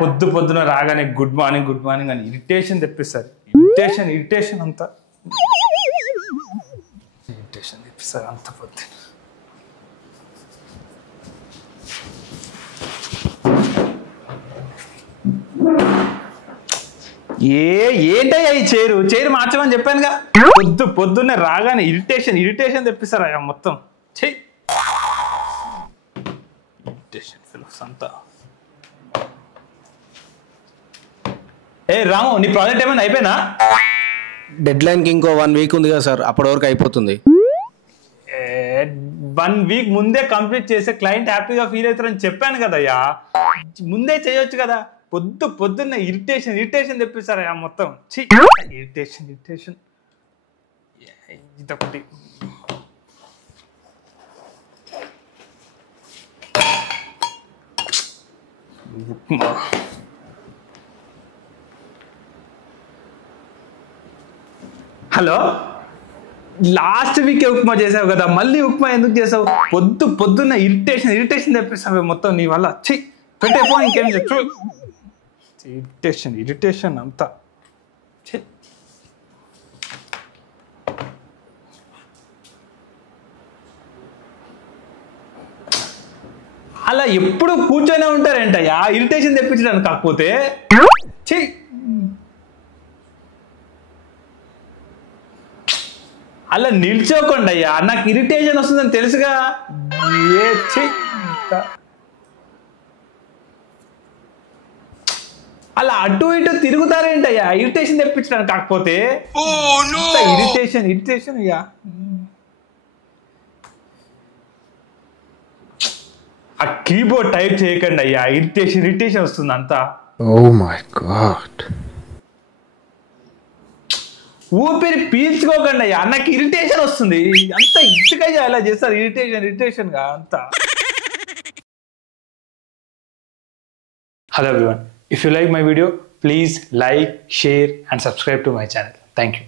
పొద్దు పొద్దున రాగానే గుడ్ మార్నింగ్ అని ఇరిటేషన్ తెప్పిస్తారు. ఇరిటేషన్ అంతా ఇరిటేషన్ తెప్పిస్తారు అంత పొద్దు. ఏంటయ్యా ఈ చైరు మార్చమని చెప్పానుగా. పొద్దున్నే రాగానే ఇరిటేషన్ తెప్పిస్తారు అయ్యా మొత్తం. చెయ్యి ఇరిటేషన్ ఫిల్స్ అంతా. రాము, నీ ప్రాజెక్ట్ ఏమైనా అయిపోయినా? డెడ్ లైన్కి ఇంకో 1 వీక్ ఉంది కదా సార్, అప్పటి వరకు అయిపోతుంది. 1 వీక్ ముందే కంప్లీట్ చేస్తే క్లయింట్ హ్యాపీగా ఫీల్ అవుతారని చెప్పాను కదయ్యా. ముందే చేయొచ్చు కదా. పొద్దున్న ఇరిటేషన్ తెప్పిస్తారయ్యా మొత్తం. ఇరిటేషన్ ఇదొకటి. హలో, లాస్ట్ వీకే ఉప్మా చేసావు కదా, మళ్ళీ ఉప్మా ఎందుకు చేసావు? పొద్దున్న ఇరిటేషన్ తెప్పిస్తావు మొత్తం నీ వల్ల. పెట్టేపో, ఇంకేం చెప్పు. ఇరిటేషన్ అంతా. అలా ఎప్పుడు కూర్చొనే ఉంటారేంటయ్యా ఇరిటేషన్ తెప్పించడానికి. కాకపోతే అలా నిల్చోకండి అయ్యా, నాకు ఇరిటేషన్ వస్తుందని తెలుసుగా. అలా అటు ఇటు తిరుగుతారేంటయ్యా ఇరిటేషన్ తెప్పించడానికి. కాకపోతే ఇరిటేషన్ అయ్యా. ఆ కీబోర్డ్ టైప్ చేయకండి అయ్యా, ఇరిటేషన్ వస్తుంది అంతా. Oh my god. ఊపిరి పీల్చుకోకండి అయ్యా, నాకు ఇరిటేషన్ వస్తుంది అంత. ఇటుకయ్యా అలా చేస్తారు ఇరిటేషన్గా అంతా. Hello everyone, if you like my video, please like, share and subscribe to my channel. Thank you.